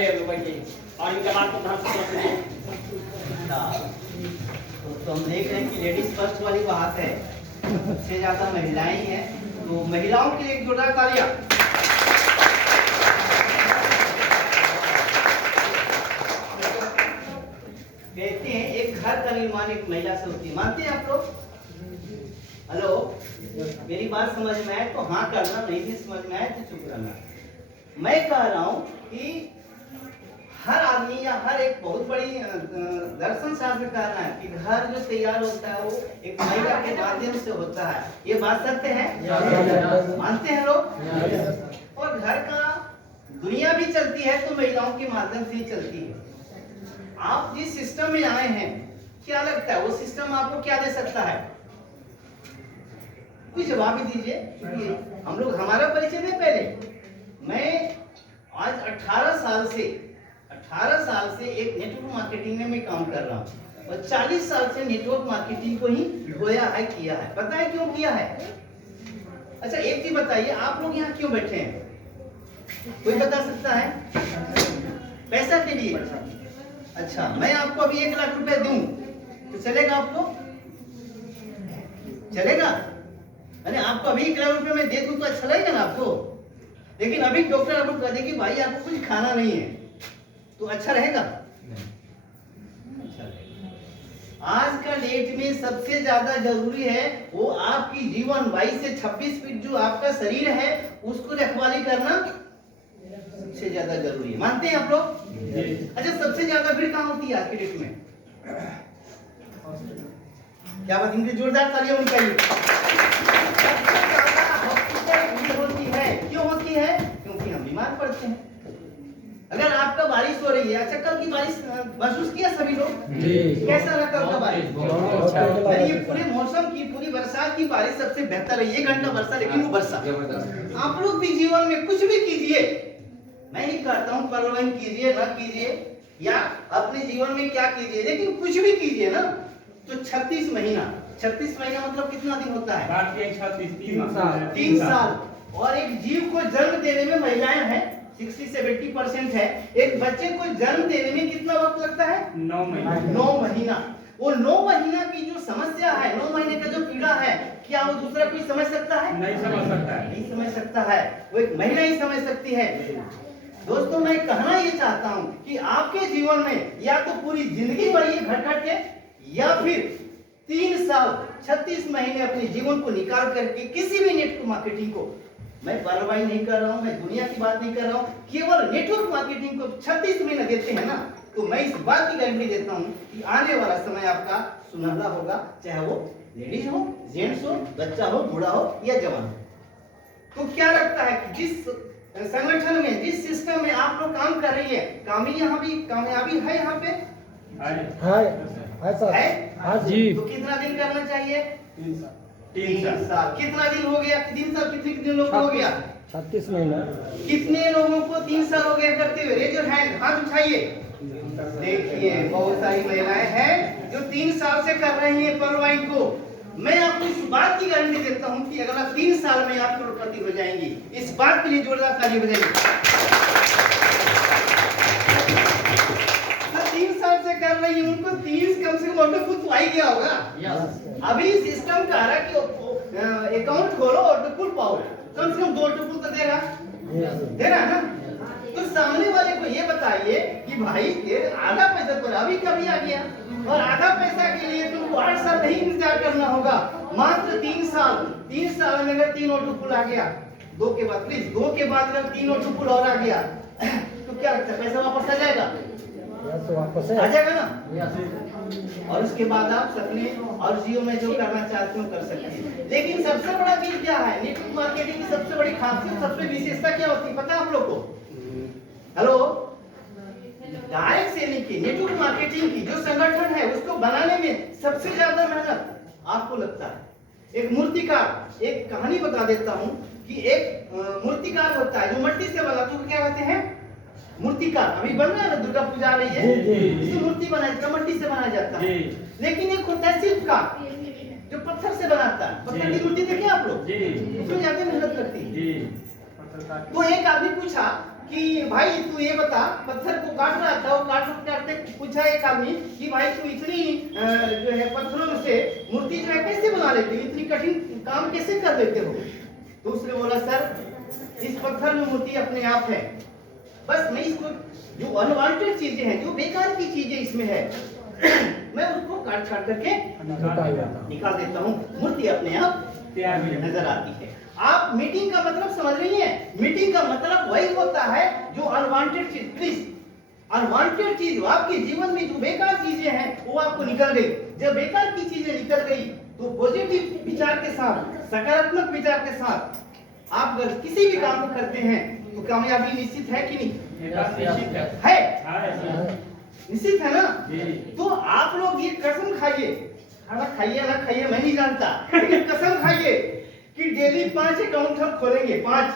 पहले बैठिए और इनके बाद तो ध्यान से सुनिए। तो हम देख रहे हैं कि लेडीज फर्स्ट वाली बात है, सबसे ज्यादा महिलाएं ही हैं, तो महिलाओं के लिए एक जोरदार तालियां। कहते हैं एक घर का निर्माण एक महिला से होती है, मानते हैं आप लोग? हेलो, मेरी बात समझ में आए तो हाँ करना, नहीं भी समझ में आए तो चुप रहना। मैं कह रहा हूं कि हर आदमी या हर एक बहुत बड़ी दर्शन शास्त्र कहना है कि घर जो तैयार होता है वो एक महिला के माध्यम से होता है। ये बात सत्य है? मानते हैं लोग? और घर का दुनिया भी चलती है तो महिलाओं के माध्यम से ही चलती है। आप जिस सिस्टम में आए हैं, क्या लगता है वो सिस्टम आपको क्या दे सकता है? कुछ जवाब ही दीजिए। हम लोग हमारा परिचय दें पहले। मैं आज 18 साल से एक नेटवर्क मार्केटिंग में मैं काम कर रहा हूँ और 40 साल से नेटवर्क मार्केटिंग को ही ढोया है, किया है। पता है क्यों किया है? अच्छा एक चीज बताइए, आप लोग यहाँ क्यों बैठे हैं? कोई बता सकता है? पैसा के लिए? अच्छा, मैं आपको अभी 1 लाख रुपए दूं तो चलेगा आपको? चलेगा? अरे आपको अभी 1 लाख रुपए मैं दे दूं तो अच्छा लगेगा ना आपको? लेकिन अभी डॉक्टर आपको कह दे कि भाई आपको कुछ खाना नहीं है, तो अच्छा रहेगा? अच्छा रहेगा। आज का डेट में सबसे ज्यादा जरूरी है वो आपकी जीवन 22 से 26 फीट जो आपका शरीर है उसको रखवाली करना सबसे ज्यादा जरूरी है। मानते हैं आप लोग? अच्छा, सबसे ज्यादा भीड़ कहाँ होती है आज के डेट में? क्या बात, इनकी जोरदार तालियां होनी चाहिए। होती है, क्यों होती है? क्योंकि हम बीमार पड़ते हैं। अगर आपका बारिश हो रही है, अच्छा कल की बारिश महसूस किया सभी लोग? कैसा लगा कल का बारिश? ये पूरे मौसम की, पूरी बरसात की बारिश सबसे बेहतर है। 1 घंटा बरसा, लेकिन वो बरसा। आप लोग भी जीवन में कुछ भी कीजिए, मैं नहीं कहता हूँ परवाह कीजिए ना कीजिए या अपने जीवन में क्या कीजिए, लेकिन कुछ भी कीजिए ना तो 36 महीना मतलब कितना दिन होता है? 3 साल। और एक जीव को जन्म देने में महिलाएं हैं 60-70% है। एक बच्चे को जन्म देने में कितना वक्त लगता है? 9 महीना। वो 9 महीना की जो समस्या है, 9 महीने का जो पीड़ा है, क्या वो दूसरा कोई समझ सकता है? नहीं समझ सकता है। वो एक महिला ही समझ सकती है। दोस्तों, मैं कहना ये चाहता हूं कि आपके जीवन में या तो पूरी जिंदगी भर ये घट के या फिर 3 साल 36 महीने अपने जीवन को निकाल करके किसी भी नेटवर्क मार्केटिंग को, मैं परवाही नहीं कर रहा हूं, मैं दुनिया की बात नहीं कर रहा हूं, केवल नेटवर्क मार्केटिंग को 36 महीने देते हैं ना, तो मैं इस बात की गारंटी देता हूं कि आने वाला समय आपका सुनहरा होगा, चाहे वो लेडीज हो, जेंट्स हो, बच्चा हो, बूढ़ा हो या जवान हो। तो क्या लगता है कि जिस संगठन में, जिस सिस्टम में आप लोग काम कर रही है, कामयाबी है यहाँ पे? है जी। तो कितना दिन करना चाहिए? 3 साल। कितना दिन हो गया? 3 साल कितने लोग हो गया? 36 महीना। कितने लोगों को 3 साल हो गया करते हुए? रेज योर हैंड, हाथ उठाइए। देखिए बहुत सारी महिलाएं हैं जो 3 साल से कर रही हैं परवाही को। मैं आपको इस बात की गारंटी देता हूं कि अगला 3 साल में आप करोड़पति हो जाएंगी। इस बात के लिए जोरदार ताली बजाइए। 3 साल से कर रही है, उनको 30 कम से कम ऑटोपुल तो आ ही गया होगा। अभी सिस्टम कह रहा है कि अकाउंट खोलो ऑटोपुल पाओ, कम से कम 2 ऑटोपुल तो दे रहा है ना। तो सामने वाले को ये बताइए कि भाई आधा पैसा तो अभी कभी आ गया, और आधा पैसा के लिए तुमको 8 साल नहीं इंतजार करना होगा, मात्र 3 साल। 3 साल में अगर 3 ऑटोपुल आ गया, 2 के बाद प्लीज, 2 के बाद अगर 3 ऑटोपुल और आ गया तो क्या लगता है, पैसा वापस आ जाएगा? आ जाएगा ना। और उसके बाद आप सपने और जियो में जो करना चाहते हो कर सकते हैं। लेकिन सबसे बड़ा चीज क्या है, नेटवर्क मार्केटिंग की सबसे बड़ी खासियत, सबसे विशेषता क्या होती है पता है आप लोग को? हेलो, डायरेक्ट सेलिंग की, नेटवर्क मार्केटिंग की जो संगठन है उसको बनाने में सबसे ज्यादा मेहनत आपको लगता है। एक मूर्तिकार, एक कहानी बता देता हूं कि एक मूर्तिकार होता है जो मिट्टी से बना, तो क्या कहते हैं? मूर्तिकार। अभी बन रहा है ना, दुर्गा पूजा आ रही है, इसमें मूर्ति बनाया मिट्टी से बनाया जाता है। लेकिन एक होता है शिल्पकार जो पत्थर से बनाता है। पत्थर की मूर्ति देखे आप लोग? उसमें ज्यादा मेहनत लगती है। तो एक आदमी पूछा कि भाई तू ये बता, पत्थर को काट रहा था, वो काटते पूछा एक आदमी कि भाई तू इतनी जो है पत्थरों से मूर्ति जो है कैसे बना लेते हो, इतनी कठिन काम कैसे कर लेते हो? तो उसने बोला सर इस पत्थर में मूर्ति अपने आप है, बस मैं इसको जो अनवांटेड चीजें हैं, जो बेकार की चीजें इसमें है मैं उसको काट करके निकाल देता हूँ, मूर्ति अपने आप तैयार नजर आती है। आप मीटिंग का मतलब समझ रही हैं? मीटिंग का मतलब वही होता है जो अनवांटेड चीज, प्लीज अनवांटेड चीज आपके जीवन में जो बेकार चीजें हैं वो आपको निकल गई। जब बेकार की चीजें निकल गई तो पॉजिटिव विचार के साथ, सकारात्मक विचार के साथ आप अगर किसी भी काम को करते हैं तो कामयाबी निश्चित है कि नहीं? है, निश्चित है ना? तो आप लोग ये कसम खाइए, खाना खाइए ना खाइए मैं नहीं जानता, लेकिन कसम खाइए कि डेली 5 अकाउंट हम खोलेंगे। 5,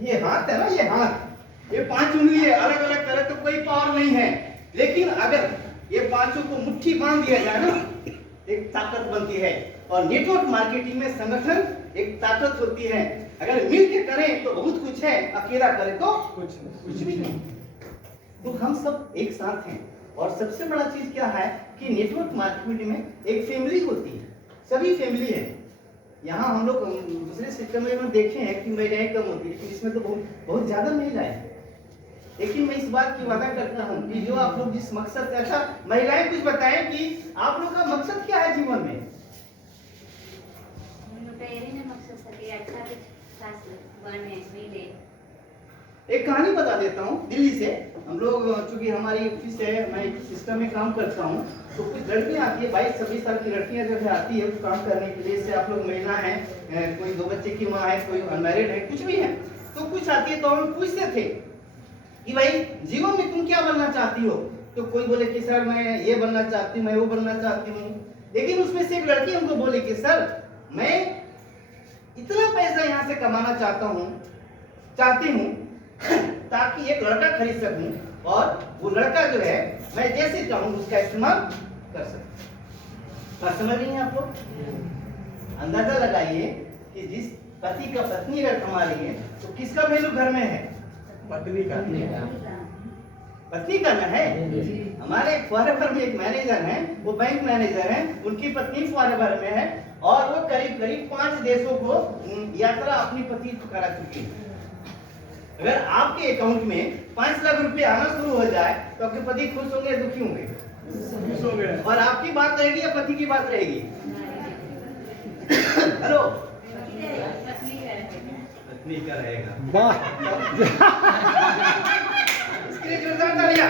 ये हाथ है ना, ये हाथ, ये 5 उंगली अलग अलग करे तो कोई पावर नहीं है, लेकिन अगर ये पांचों को मुट्ठी बांध दिया जाए ना एक ताकत बनती है। और नेटवर्क मार्केटिंग में संगठन एक ताकत होती है। अगर मिलकर करें तो बहुत कुछ है, अकेला करें तो कुछ भी नहीं। तो हम सब एक साथ हैं। और सबसे बड़ा चीज क्या है कि नेटवर्क मार्केटिंग में एक फैमिली होती है, सभी फैमिली है। यहाँ हम लोग दूसरे सिस्टम में देखे हैं कि महिलाएं कम होती है, लेकिन इसमें तो बहुत ज्यादा महिलाएं हैं। लेकिन मैं इस बात की वादा करता हूँ कि जो आप लोग जिस मकसद से, अच्छा महिलाएं कुछ बताएं कि आप लोग का मकसद क्या है जीवन में? एक कहानी बता देता हूँ दिल्ली से। हम लोग चूंकि हमारी ऑफिस है, मैं सिस्टम में काम करता हूँ, तो कुछ लड़कियां आती है, 22-26 साल की लड़कियां जो है आती है काम करने के लिए। जैसे आप लोग महिला हैं, कोई 2 बच्चे की माँ है, कोई अनमैरिड है, कुछ भी है, तो कुछ आती है तो हम पूछते थे कि भाई जीवन में तुम क्या बनना चाहती हो? तो कोई बोले कि सर मैं ये बनना चाहती हूँ, मैं वो बनना चाहती हूँ। लेकिन उसमें से एक लड़की हमको बोली कि सर मैं इतना पैसा यहाँ से कमाना चाहती हूँ ताकि एक लड़का खरीद सकूं और वो लड़का जो है मैं जैसे चाहूं उसका इस्तेमाल कर सकूं। बात समझ रही हैं आप लोग? अंदाजा लगाइए कि जिस पति का पत्नी अगर कमा रही है तो किसका वैल्यू घर में है? पत्नी का ना है। हमारे फॉरेवर में एक मैनेजर हैं, वो बैंक मैनेजर हैं, उनकी पत्नी फॉरेवर में है और वो करीब 5 देशों को यात्रा अपनी पति करा चुकी है। अगर आपके अकाउंट में 5 लाख रुपए आना शुरू हो जाए तो आपके पति खुश होंगे, दुखी होंगे? खुश होंगे। और आपकी बात रहेगी या पति की बात रहेगी? हेलो, पत्नी का रहेगा। वाह, इसके लिए जोरदार तालियां।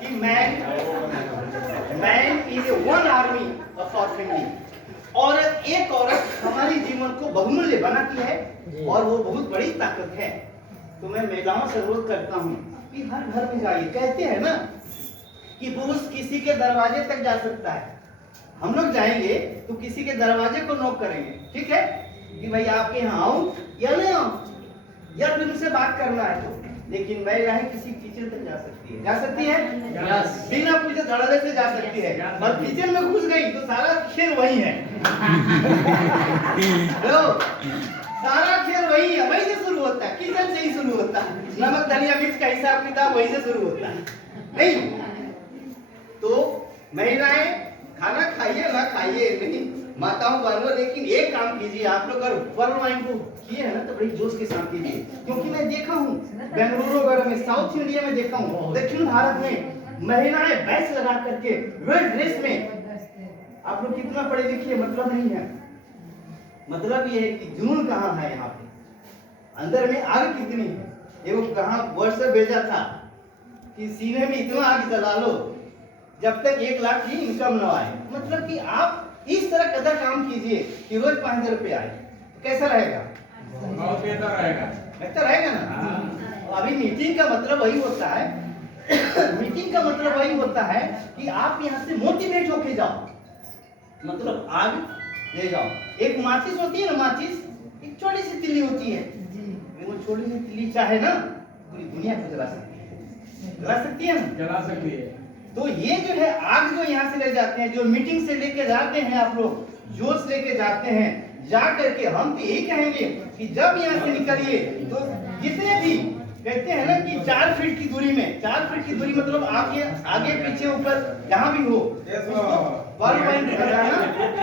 कि man is a one army of our family. औरत, एक औरत हमारे जीवन को बहुमूल्य बनाती है और वो बहुत बड़ी ताकत है। तो मैं महिलाओं से अनुरोध करता हूँ कि हर घर में जाइए। कहते हैं ना कि पुरुष किसी के दरवाजे तक जा सकता है, हम लोग जाएंगे तो किसी के दरवाजे को नॉक करेंगे, ठीक है, कि भाई आपके यहाँ आऊं या नहीं आऊं, या फिर उनसे बात करना है तो। लेकिन महिलाएं किसी किचन तक जा सकती है, बिना पूछे धड़ल्ले से जा सकती है। और किचन में घुस गई तो सारा खेल वही है। सारा खेल वही है, वहीं से शुरू होता है, किचन से ही शुरू होता है। नमक धनिया मिर्च का हिसाब किताब वहीं से शुरू होता है। नहीं तो महिलाएं खाना खाइए ना खाइए नहीं, माताओं बहनों, लेकिन एक काम कीजिए आप लोग, अगर वर्ल्ड वाइड को किए है ना तो बड़ी जोश के साथ कीजिए। क्योंकि मैं देखा हूँ बेंगलुरु वगैरह में, साउथ इंडिया में देखा हूँ, दक्षिण भारत में महिलाएं बैच लगा करके वेल ड्रेस में। आप लोग कितना पढ़े लिखे मतलब नहीं है, मतलब ये है कि जुनून कहाँ है यहाँ पे, अंदर में आग कितनी है। देखो कहाँ व्हाट्सएप भेजा था कि सीने में इतना आग जला लो जब तक 1 लाख की इनकम न आए। मतलब कि आप इस तरह कदर काम कीजिए कि रोज 5,000 रुपए आए, तो कैसा रहेगा? बहुत बेहतर रहेगा ना। अभी मीटिंग का मतलब वही होता है मीटिंग का मतलब वही होता है कि आप यहाँ से मोटिवेट होके जाओ, मतलब आग ले जाओ। एक माचिस होती है ना, माचिस एक छोटी सी तिल्ली होती है, वो छोटी सी तिल्ली चाहे ना पूरी दुनिया को जला सकती है, जला सकती है ना, जला सकती है। तो ये जो है आग जो यहाँ से ले जाते हैं, जो मीटिंग से लेके जाते हैं आप लोग, जोश लेके जाते हैं, जा करके हम तो यही कहेंगे कि जब यहाँ से निकलिए तो जितने भी कहते हैं ना कि 4 फीट की दूरी में, 4 फीट की दूरी मतलब आपके आगे पीछे ऊपर जहाँ भी हो उसको वाल पॉइंट लगाना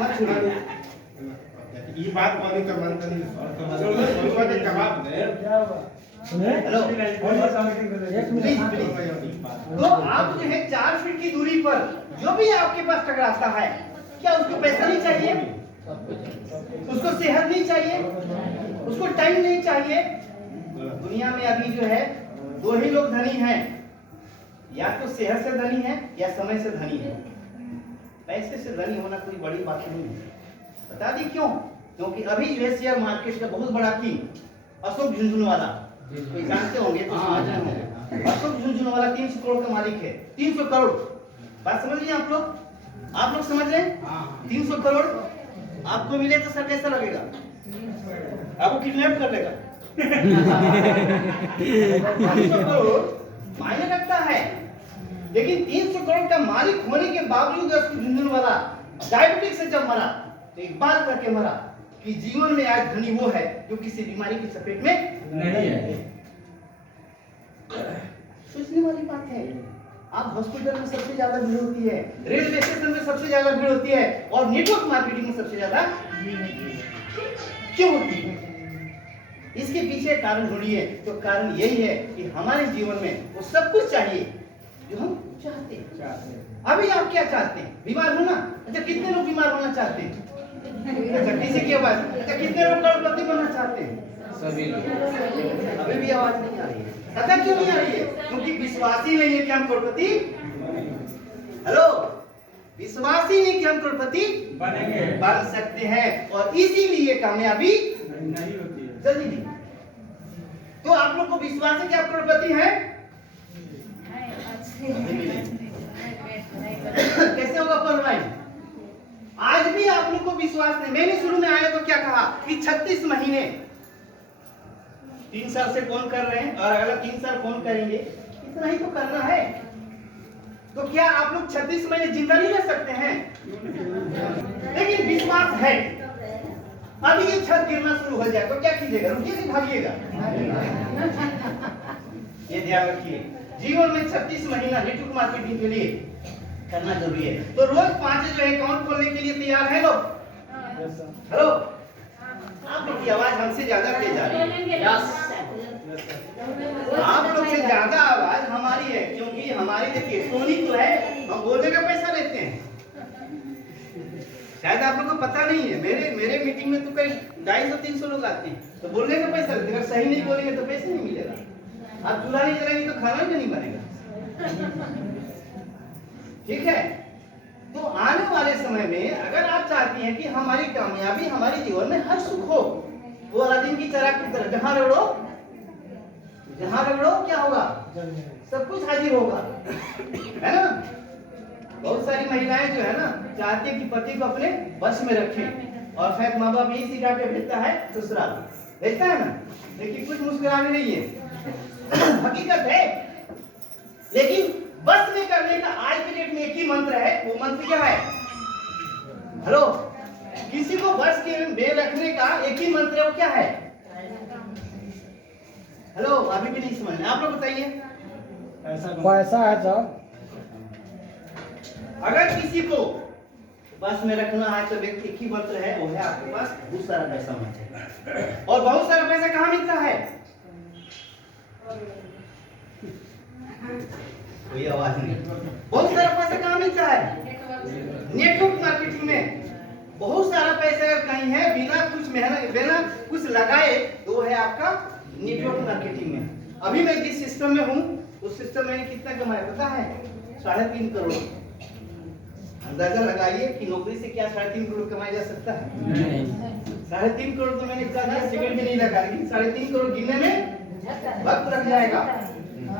मत छोड़िए। ये बात मानी का मन नहीं और जवाब दे। हेलो प्लीज तो आप जो है 4 फीट की दूरी पर जो भी आपके पास टकराता है, क्या उसको पैसा नहीं चाहिए, उसको सेहत नहीं चाहिए, उसको टाइम नहीं चाहिए? दुनिया में अभी जो है 2 ही लोग धनी हैं, या तो सेहत से धनी है या समय से धनी है। पैसे से धनी होना कोई बड़ी बात नहीं है। बता दी क्यों? क्योंकि अभी जो है शेयर मार्केट का बहुत बड़ा किंग अशोक झुनझुनवाला, कोई जानते होंगे तो समझ रहे होंगे, अशोक झुनझुनवाला 300 करोड़ का मालिक है। 300 करोड़ बात समझ रहे आप लोग समझ रहे हैं? 300 करोड़ आपको मिले तो सर कैसा लगेगा? आपको किडनैप कर लेगा। 300 करोड़ मायने रखता है, लेकिन 300 करोड़ का मालिक होने के बावजूद अशोक झुनझुनवाला डायबिटीज से जब मरा तो एक बात करके मरा कि जीवन में आज धनी वो है जो किसी बीमारी की चपेट में नहीं है। सोचने वाली बात है। आप हॉस्पिटल में सबसे ज्यादा भीड़ होती है, रेलवे स्टेशन में सबसे ज्यादा भीड़ होती है, और नेटवर्क मार्केटिंग में सबसे ज्यादा क्यों होती है? इसके पीछे कारण ढूंढिए तो कारण यही है कि हमारे जीवन में वो सब कुछ चाहिए जो हम चाहते हैं। अभी आप क्या चाहते हैं? बीमार होना? अच्छा कितने लोग बीमार होना चाहते हैं? अच्छा किसी की आवाज? अच्छा कितने लोग करोड़पति बनना चाहते हैं? सभी लोग। अभी भी आवाज नहीं आ रही है। पता क्यों नहीं आ रही है? क्योंकि विश्वास ही नहीं है कि हम करोड़पति। हेलो, विश्वास ही नहीं कि हम करोड़पति बन सकते हैं, और इसीलिए कामयाबी नहीं होती है जल्दी नहीं। तो आप लोग को विश्वास है कि आप करोड़पति हैं? कैसे होगा परवाई? आज भी आप लोग को विश्वास नहीं। मैंने शुरू में आया तो क्या कहा कि 36 महीने 3 साल से कौन कर रहे हैं और अगला 3 साल कौन करेंगे, इतना ही तो करना है। तो क्या आप लोग 36 महीने जिंदा नहीं रह सकते हैं? लेकिन विश्वास है। अभी ये छत गिरना शुरू हो जाए तो क्या कीजिएगा? रुकिए कि भागिएगा? ये ध्यान रखिए, जीवन में 36 महीना नेटवर्क मार्केटिंग के लिए करना जरूरी है। तो रोज 5 जो है अकाउंट खोलने के लिए तैयार है लोग? हेलो, आप लोग की आवाज हमसे ज्यादा तेज आ रही है। आप लोग से ज्यादा आवाज हमारी है, क्योंकि हमारी देखिए सोनी तो है, हम बोलने का पैसा लेते हैं। शायद आप लोग को पता नहीं है, मेरे मीटिंग में तो करीब 250-300 लोग आते हैं, तो बोलने का पैसा लेते हैं। अगर सही नहीं बोलेंगे तो पैसे नहीं मिलेगा। आप चूल्हा नहीं जलाएंगे तो खाना भी नहीं बनेगा। ठीक है? तो आने वाले समय में अगर आप चाहती हैं कि हमारी कामयाबी हमारे जीवन में हर सुख हो, वो अलादीन की चराग की तरह जहां रगड़ो क्या होगा? सब कुछ हाजिर होगा, है ना? बहुत सारी महिलाएं जो है ना चाहती है कि पति को अपने बस में रखें, और शायद माँ बाप यही सिखा के भेजता है ससुराल, भेजता है ना। लेकिन कुछ मुस्कुरा भी नहीं है, हकीकत है। लेकिन बस में करने का आज के डेट में एक ही मंत्र है, वो मंत्र क्या है? हेलो, किसी को बस के में रखने का एक ही मंत्र है, वो क्या है? हेलो, अभी भी नहीं समझ रहे आप लोग, बताइए। पैसा है साहब। अगर किसी को बस में रखना है तो व्यक्ति एक ही मंत्र है, वो है आपके पास बहुत सारा पैसा होना चाहिए। और बहुत सारा पैसा कहाँ मिलता है? कोई आवाज नहीं। बहुत सारा पैसा कहाँ मिलता है? नेटवर्क मार्केटिंग में। बहुत सारा पैसा अगर कहीं है बिना कुछ मेहनत, बिना कुछ लगाए, तो वो है आपका नेटवर्क मार्केटिंग में। अभी मैं जिस सिस्टम में हूँ उस सिस्टम में कितना कमाया पता है? 3.5 करोड़। अंदाजा लगाइए कि नौकरी से क्या 3.5 करोड़ कमाया जा सकता है? 3.5 करोड़ तो मैंने कहा था, सेकंड में नहीं लगा, लेकिन 3.5 करोड़ गिनने में वक्त लग जाएगा।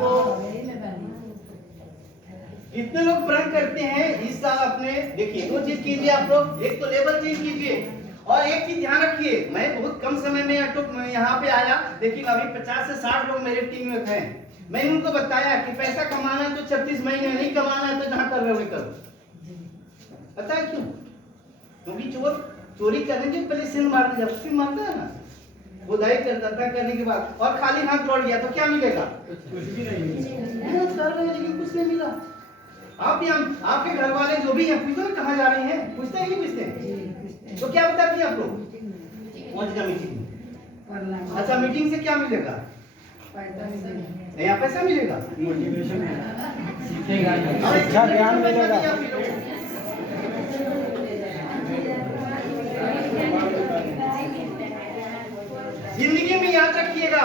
तो कितने लोग प्रण करते हैं इस साल अपने? देखिए 2 चीज कीजिए आप लोग, एक तो लेवल चेंज कीजिए, और एक चीज ध्यान रखिए, मैं बहुत कम समय में यहाँ पे आया, लेकिन अभी 50 से 60 लोग मेरे टीम में थे। मैंने उनको बताया कि पैसा कमाना है तो 36 महीने नहीं कमाना है तो जहाँ कर रहे हो करो। पता है क्यों? क्योंकि चोर चोरी करने के पहले सिल मारने जब सिल मारता है ना, खुदाई करता था, करने के बाद और खाली हाथ लौट गया तो क्या मिलेगा? कुछ भी नहीं मेहनत कर रहे हैं लेकिन कुछ नहीं मिला। आप यहाँ आपके घर वाले जो भी हैं पूछते हैं कहाँ जा रहे हैं, पूछते हैं नहीं पूछते? तो क्या बताते हैं आप लोग? पहुंच गया मीटिंग। अच्छा मीटिंग से क्या मिलेगा? यहाँ पैसा मिलेगा, मोटिवेशन है। और शिक्षा ज्ञान मिलेगा। जिंदगी में याद रखिएगा,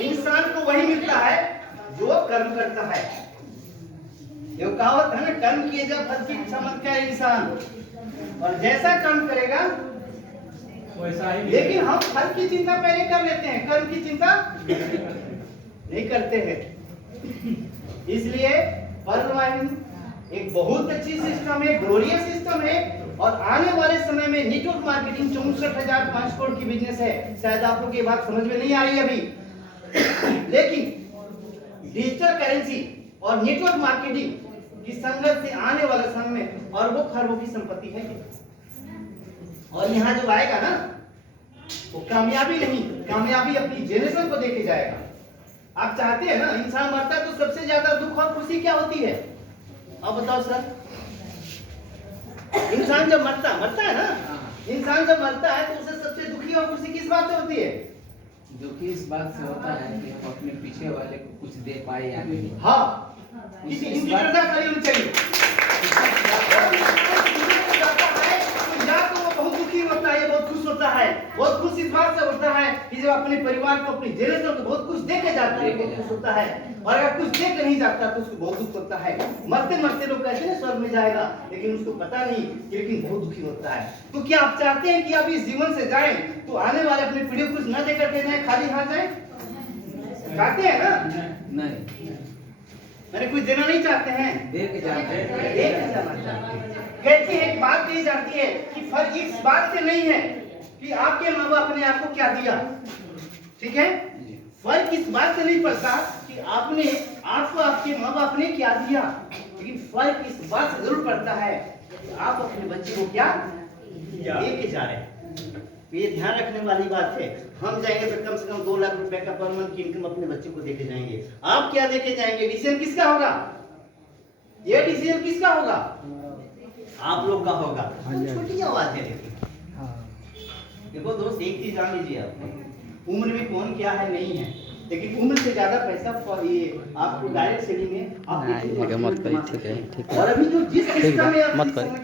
इंसान को वही मिलता है जो कर्म करता है। ये कहावत है ना, कर्म किए जब फल की इच्छा मत करे इंसान, और जैसा कर्म करेगा वैसा ही। लेकिन हम फल की चिंता पहले कर लेते हैं, कर्म की चिंता नहीं करते हैं। इसलिए परमाइन एक बहुत अच्छी सिस्टम है, ग्लोरियस सिस्टम है, और आने वाले समय में नेटवर्क मार्केटिंग 64,500 करोड़ की बिजनेस है। शायद आप लोग की बात समझ में नहीं आ रही अभी, लेकिन डिजिटल करेंसी और नेटवर्क मार्केटिंग की संगत से आने वाले समय में अरबों खरबों की संपत्ति है। और यहाँ जो आएगा ना, वो कामयाबी नहीं, कामयाबी अपनी जनरेशन को देके जाएगा। आप चाहते हैं ना, इंसान मरता है तो सबसे ज्यादा दुख और खुशी क्या होती है? आप बताओ सर। इंसान जब मरता है ना, इंसान जब मरता है तो उसे सबसे दुखी और खुशी किस बात से होती है? दुखी इस बात से होता है कि हम अपने पीछे वाले को कुछ दे पाए या नहीं। हाँ, किसी इंडिकेटर का खड़ी होनी चाहिए। या तो वो बहुत दुखी होता है, बहुत खुश होता है, बहुत खुश इस बात से होता है कि जब अपने परिवार को, अपनी जनरेशन को बहुत कुछ दे के जाता है, बहुत खुश होता है। और अगर कुछ दे के नहीं जाता तो उसको बहुत दुख होता है। मरते मरते लोग कहते हैं स्वर्ग में जाएगा, लेकिन उसको पता नहीं, लेकिन बहुत दुखी होता है। तो क्या आप चाहते हैं कि आप इस जीवन से जाएं तो आने वाले अपनी पीढ़ी को कुछ न देकर के जाएं, खाली हाथ जाएं? चाहते हैं ना? नहीं, मैंने कुछ देना नहीं चाहते हैं, दे के जाते हैं। दे के जाना चाहते हैं। कहती है, एक बात कही जाती है कि फर्क इस बात से नहीं है कि आपके माँ बाप ने आपको क्या दिया, ठीक है? फर्क इस बात से नहीं पड़ता कि आपने आपको आपके माँ बाप ने क्या दिया, लेकिन फर्क इस बात से जरूर पड़ता है कि आप अपने बच्चे को क्या दे के जा रहे हैं। ये ध्यान रखने वाली बात है। हम जाएंगे तो कम से कम 2 लाख रुपए का पर मंथ की इनकम अपने बच्चे को देके जाएंगे। आप क्या देके जाएंगे? डिसीजन किसका होगा? ये डिसीजन किसका होगा? आप लोग का होगा। छोटी आवाज है लेकिन देखो दोस्त, एक चीज जान लीजिए, आप उम्र में कौन क्या है नहीं है, लेकिन उम्र से ज्यादा पैसा ये आपको डायरेक्ट सेलिंग में आप मत करिए, ठीक है, ठीक है, और अभी जो जिस सिस्टम में मत करिए।